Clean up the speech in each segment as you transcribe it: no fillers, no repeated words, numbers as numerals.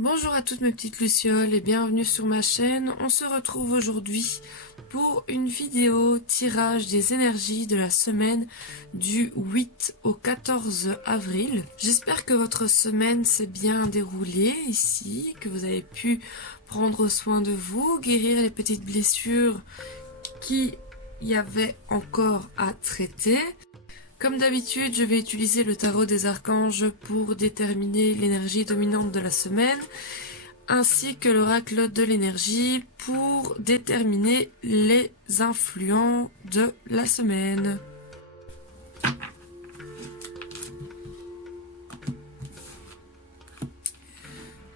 Bonjour à toutes mes petites lucioles et bienvenue sur ma chaîne. On se retrouve aujourd'hui pour une vidéo tirage des énergies de la semaine du 8 au 14 avril. J'espère que votre semaine s'est bien déroulée ici, que vous avez pu prendre soin de vous, guérir les petites blessures qu'il y avait encore à traiter. Comme d'habitude, je vais utiliser le tarot des archanges pour déterminer l'énergie dominante de la semaine, ainsi que l'oracle de l'énergie pour déterminer les influents de la semaine.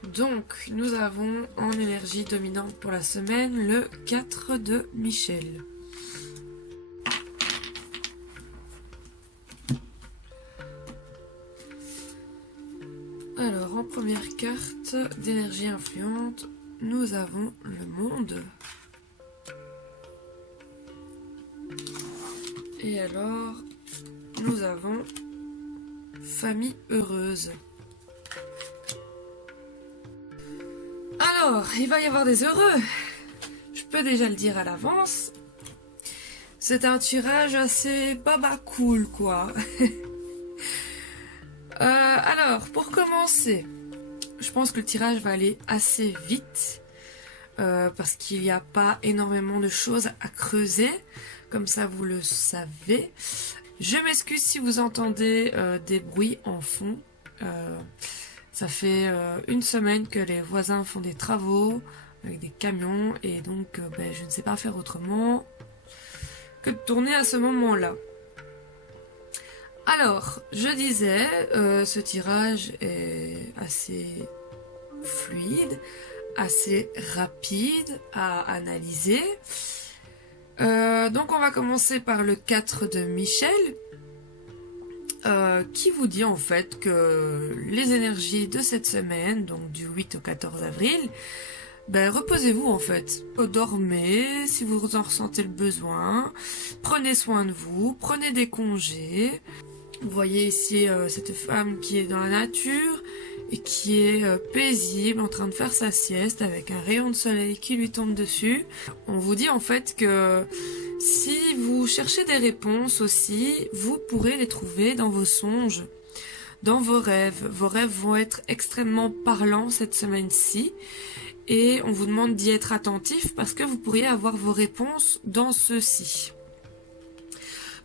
Donc, nous avons en énergie dominante pour la semaine le 4 de Michel. Alors, en première carte d'énergie influente, nous avons le monde. Et alors, nous avons famille heureuse. Alors, il va y avoir des heureux. Je peux déjà le dire à l'avance. C'est un tirage assez baba cool, quoi. Alors, pour commencer, je pense que le tirage va aller assez vite parce qu'il n'y a pas énormément de choses à creuser, comme ça vous le savez. Je m'excuse si vous entendez des bruits en fond. Ça fait une semaine que les voisins font des travaux avec des camions et donc je ne sais pas faire autrement que de tourner à ce moment-là. Alors, je disais, ce tirage est assez fluide, assez rapide à analyser. Donc on va commencer par le 4 de Michel, qui vous dit en fait que les énergies de cette semaine, donc du 8 au 14 avril, reposez-vous en fait, dormez si vous en ressentez le besoin, prenez soin de vous, prenez des congés. Vous voyez ici cette femme qui est dans la nature et qui est paisible en train de faire sa sieste avec un rayon de soleil qui lui tombe dessus. On vous dit en fait que si vous cherchez des réponses aussi, vous pourrez les trouver dans vos songes, dans vos rêves. Vos rêves vont être extrêmement parlants cette semaine-ci et on vous demande d'y être attentif parce que vous pourriez avoir vos réponses dans ceux-ci.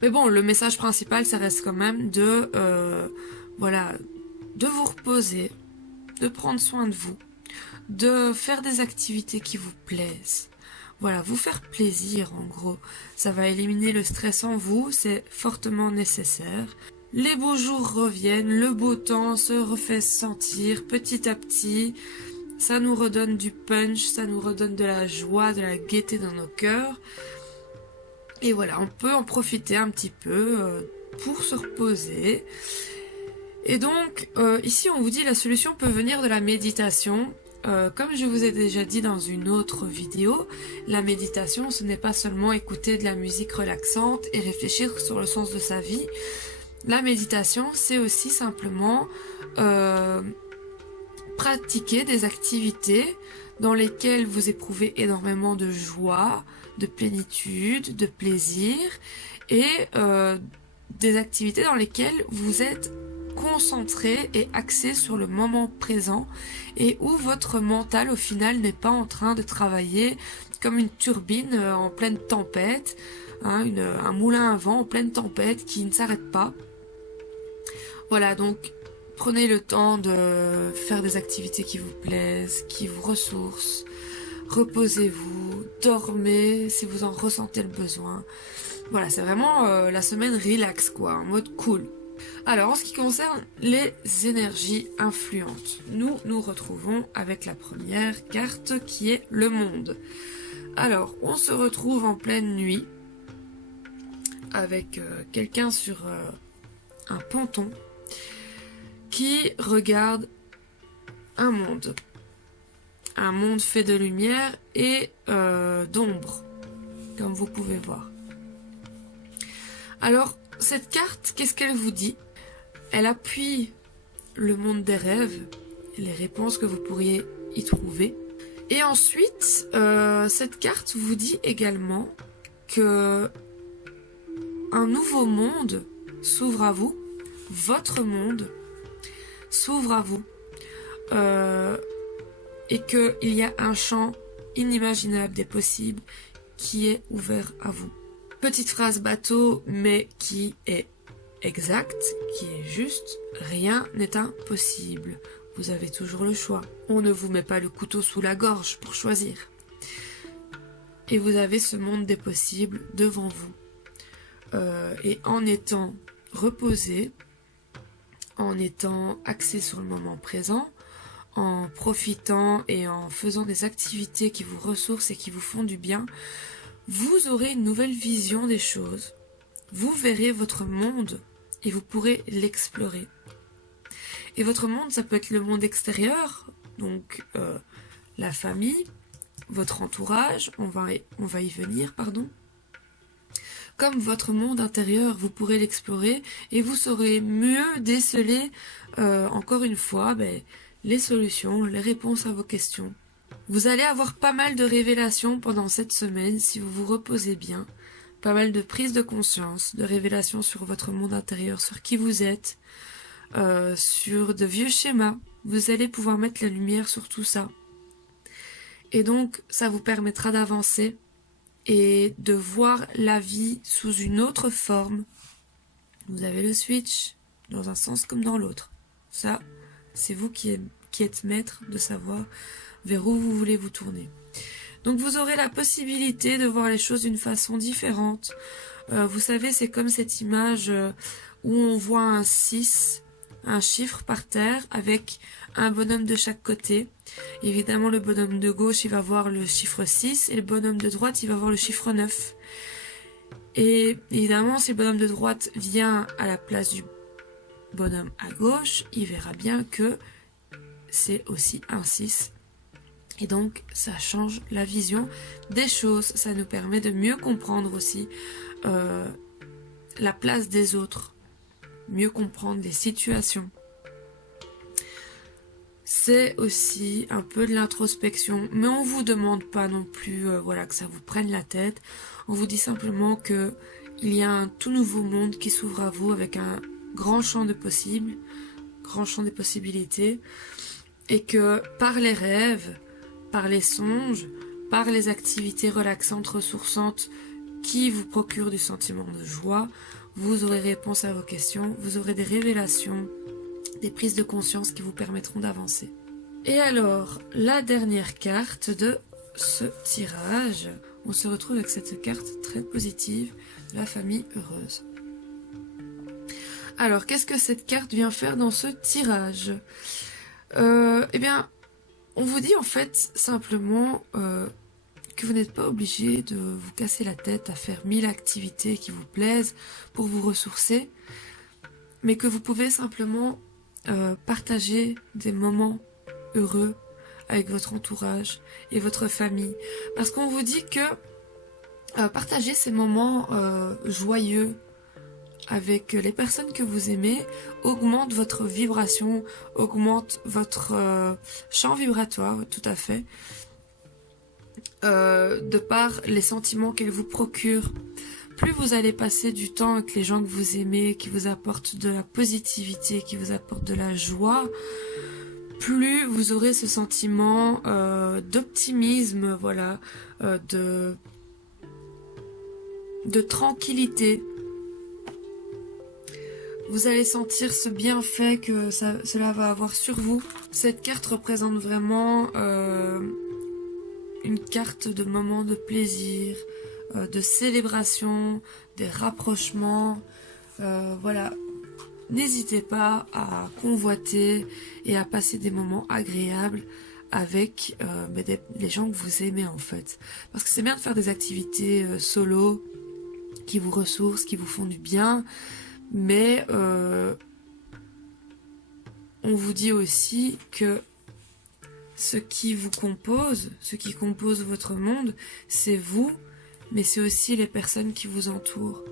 Mais bon, le message principal, ça reste quand même de vous reposer, de prendre soin de vous, de faire des activités qui vous plaisent. Voilà, vous faire plaisir en gros. Ça va éliminer le stress en vous, c'est fortement nécessaire. Les beaux jours reviennent, le beau temps se refait sentir petit à petit. Ça nous redonne du punch, ça nous redonne de la joie, de la gaieté dans nos cœurs. Et voilà, on peut en profiter un petit peu pour se reposer. Et donc, ici on vous dit la solution peut venir de la méditation. Comme je vous ai déjà dit dans une autre vidéo, la méditation ce n'est pas seulement écouter de la musique relaxante et réfléchir sur le sens de sa vie. La méditation c'est aussi simplement pratiquer des activités dans lesquelles vous éprouvez énormément de joie, de plénitude, de plaisir et des activités dans lesquelles vous êtes concentré et axé sur le moment présent et où votre mental au final n'est pas en train de travailler comme une turbine en pleine tempête, hein, un moulin à vent en pleine tempête qui ne s'arrête pas. Voilà, donc prenez le temps de faire des activités qui vous plaisent, qui vous ressourcent. Reposez-vous, dormez si vous en ressentez le besoin. Voilà, c'est vraiment la semaine relax quoi, en mode cool. Alors en ce qui concerne les énergies influentes, nous retrouvons avec la première carte qui est le monde. Alors on se retrouve en pleine nuit avec quelqu'un sur un ponton qui regarde un monde. Un monde fait de lumière et d'ombre, comme vous pouvez voir. Alors, cette carte, qu'est-ce qu'elle vous dit? Elle appuie le monde des rêves les réponses que vous pourriez y trouver. Et ensuite, cette carte vous dit également que un nouveau monde s'ouvre à vous, votre monde s'ouvre à vous, et qu'il y a un champ inimaginable des possibles qui est ouvert à vous. Petite phrase bateau, mais qui est exacte, qui est juste, rien n'est impossible. Vous avez toujours le choix. On ne vous met pas le couteau sous la gorge pour choisir. Et vous avez ce monde des possibles devant vous. Et en étant reposé, en étant axé sur le moment présent, en profitant et en faisant des activités qui vous ressourcent et qui vous font du bien, vous aurez une nouvelle vision des choses. Vous verrez votre monde et vous pourrez l'explorer. Et votre monde, ça peut être le monde extérieur, donc la famille, votre entourage, on va y venir, pardon. Comme votre monde intérieur, vous pourrez l'explorer et vous saurez mieux déceler, encore une fois, les solutions, les réponses à vos questions. Vous allez avoir pas mal de révélations pendant cette semaine si vous vous reposez bien. Pas mal de prises de conscience, de révélations sur votre monde intérieur, sur qui vous êtes, sur de vieux schémas. Vous allez pouvoir mettre la lumière sur tout ça. Et donc, ça vous permettra d'avancer et de voir la vie sous une autre forme. Vous avez le switch, dans un sens comme dans l'autre. Ça, c'est vous qui êtes maître de savoir vers où vous voulez vous tourner. Donc vous aurez la possibilité de voir les choses d'une façon différente. Vous savez, c'est comme cette image où on voit un 6, un chiffre par terre avec un bonhomme de chaque côté. Évidemment, le bonhomme de gauche, il va voir le chiffre 6 et le bonhomme de droite, il va voir le chiffre 9. Et évidemment, si le bonhomme de droite vient à la place du bonhomme à gauche, il verra bien que c'est aussi un 6. Et donc, ça change la vision des choses. Ça nous permet de mieux comprendre aussi la place des autres. Mieux comprendre les situations. C'est aussi un peu de l'introspection. Mais on vous demande pas non plus que ça vous prenne la tête. On vous dit simplement que il y a un tout nouveau monde qui s'ouvre à vous avec un grand champ de possibles. Grand champ des possibilités. Et que par les rêves, par les songes, par les activités relaxantes, ressourçantes qui vous procurent du sentiment de joie, vous aurez réponse à vos questions, vous aurez des révélations, des prises de conscience qui vous permettront d'avancer. Et alors, la dernière carte de ce tirage, on se retrouve avec cette carte très positive, la famille heureuse. Alors, qu'est-ce que cette carte vient faire dans ce tirage ? Eh bien, on vous dit en fait simplement que vous n'êtes pas obligé de vous casser la tête à faire 1000 activités qui vous plaisent pour vous ressourcer, mais que vous pouvez simplement partager des moments heureux avec votre entourage et votre famille. Parce qu'on vous dit que partager ces moments joyeux avec les personnes que vous aimez augmente votre vibration, augmente votre champ vibratoire, tout à fait, de par les sentiments qu'elle vous procure. Plus vous allez passer du temps avec les gens que vous aimez, qui vous apportent de la positivité, qui vous apportent de la joie, plus vous aurez ce sentiment d'optimisme, de tranquillité. Vous allez sentir ce bienfait que cela va avoir sur vous. Cette carte représente vraiment une carte de moments de plaisir, de célébration, des rapprochements. N'hésitez pas à convoiter et à passer des moments agréables avec les gens que vous aimez en fait. Parce que c'est bien de faire des activités solo qui vous ressourcent, qui vous font du bien. Mais on vous dit aussi que ce qui vous compose, ce qui compose votre monde, c'est vous, mais c'est aussi les personnes qui vous entourent.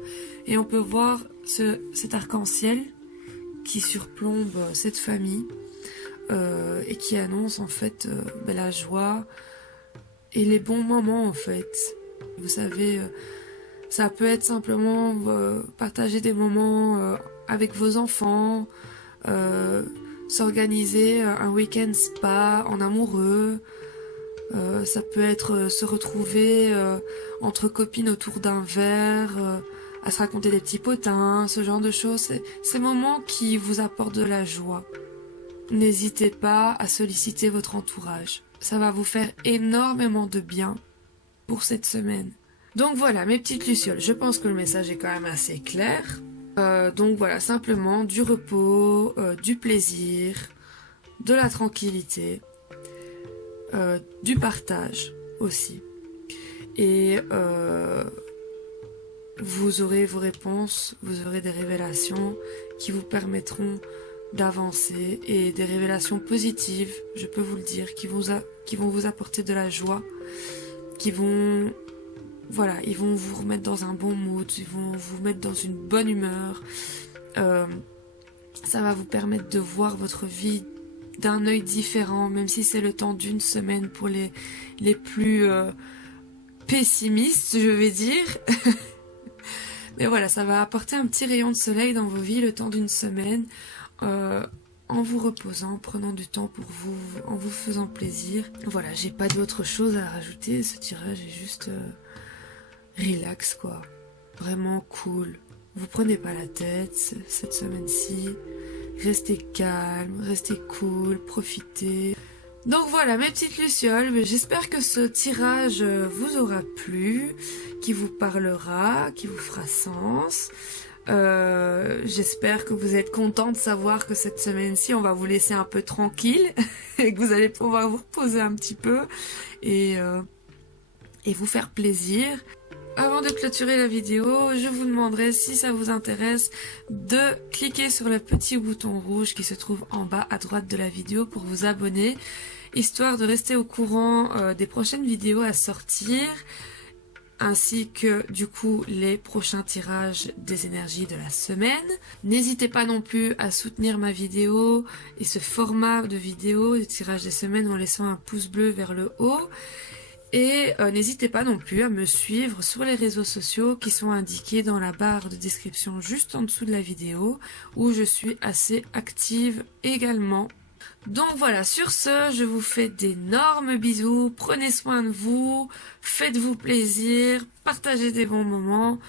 Et on peut voir cet arc-en-ciel qui surplombe cette famille, et qui annonce en fait la joie et les bons moments en fait. Vous savez, ça peut être simplement partager des moments avec vos enfants, s'organiser un week-end spa en amoureux. Ça peut être se retrouver entre copines autour d'un verre, à se raconter des petits potins, ce genre de choses. Ces moments qui vous apportent de la joie. N'hésitez pas à solliciter votre entourage. Ça va vous faire énormément de bien pour cette semaine. Donc voilà, mes petites lucioles, je pense que le message est quand même assez clair. Donc voilà, simplement du repos, du plaisir, de la tranquillité, du partage aussi. Et vous aurez vos réponses, vous aurez des révélations qui vous permettront d'avancer et des révélations positives, je peux vous le dire, qui vont vous apporter de la joie, qui vont... Voilà, ils vont vous remettre dans un bon mood, ils vont vous mettre dans une bonne humeur. Ça va vous permettre de voir votre vie d'un œil différent, même si c'est le temps d'une semaine pour les plus pessimistes, je vais dire. Mais voilà, ça va apporter un petit rayon de soleil dans vos vies le temps d'une semaine, en vous reposant, en prenant du temps pour vous, en vous faisant plaisir. Voilà, j'ai pas d'autre chose à rajouter, ce tirage est juste... relax quoi, vraiment cool. Vous prenez pas la tête cette semaine-ci, restez calme, restez cool, profitez. Donc voilà mes petites lucioles, j'espère que ce tirage vous aura plu, qui vous parlera, qui vous fera sens. J'espère que vous êtes contents de savoir que cette semaine-ci on va vous laisser un peu tranquille et que vous allez pouvoir vous reposer un petit peu et vous faire plaisir. Avant de clôturer la vidéo, je vous demanderai, si ça vous intéresse, de cliquer sur le petit bouton rouge qui se trouve en bas à droite de la vidéo pour vous abonner, histoire de rester au courant des prochaines vidéos à sortir, ainsi que du coup les prochains tirages des énergies de la semaine. N'hésitez pas non plus à soutenir ma vidéo et ce format de vidéo, des tirages des semaines, en laissant un pouce bleu vers le haut. Et n'hésitez pas non plus à me suivre sur les réseaux sociaux qui sont indiqués dans la barre de description juste en dessous de la vidéo, où je suis assez active également. Donc voilà, sur ce, je vous fais d'énormes bisous, prenez soin de vous, faites-vous plaisir, partagez des bons moments,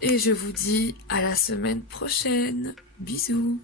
et je vous dis à la semaine prochaine. Bisous.